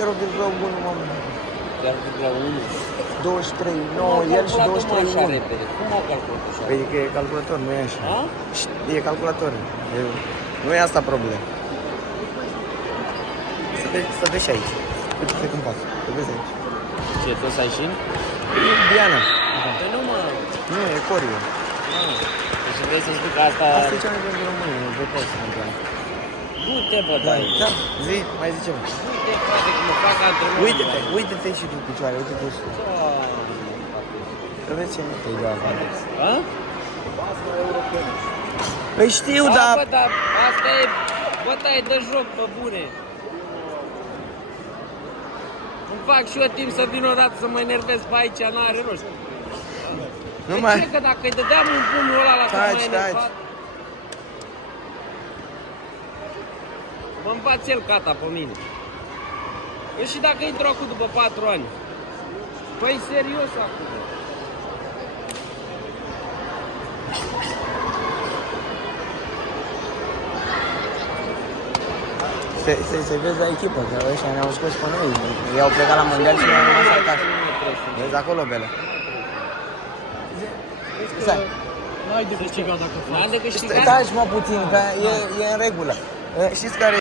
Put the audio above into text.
0,1 mă. 0,1. 23, 9, el și 23, așa repede. Cum au calculat așa? Păi că e calculator, nu e așa. A? E calculator. Nu e asta problema. Să vezi și aici. Uite-te cum fac. Să vezi aici. Ce, tot să ai și? Diana. Păi nu mă. Nu, e Corio. Deci vrei să spui că asta... Asta e cea mai pentru română, nu vă pot spune. Du-te, bă, Da, dai. da, zi, mai zi ceva. Du-te, frate, că mă fac antrenament. Uite-te și tu picioare, uite-te și tu. Să vezi ce nu te-ai dat. A? Păi știu, Da, dar... bă, dar asta e... Bă, da, e de joc, pe bune. Îmi fac și eu timp să vin odată să mă enervez pe aici, n-are rost. Nu De mai... ce? Că dacă îi dădeam un pumnul ăla la cum m-a enervat... Mă îmbați el cata pe mine. Eu și dacă intru acum după 4 ani. Păi serios acum. Să-i vezi la echipă, că ăștia ne-au scos pe noi. Ei au plecat la mondial și ne-au rămas acasă. Vezi acolo, Bele. Stai. N-ai de câștigat dacă faci. N-am de câștigat. Stai mă puțin, că e în regulă. Știți care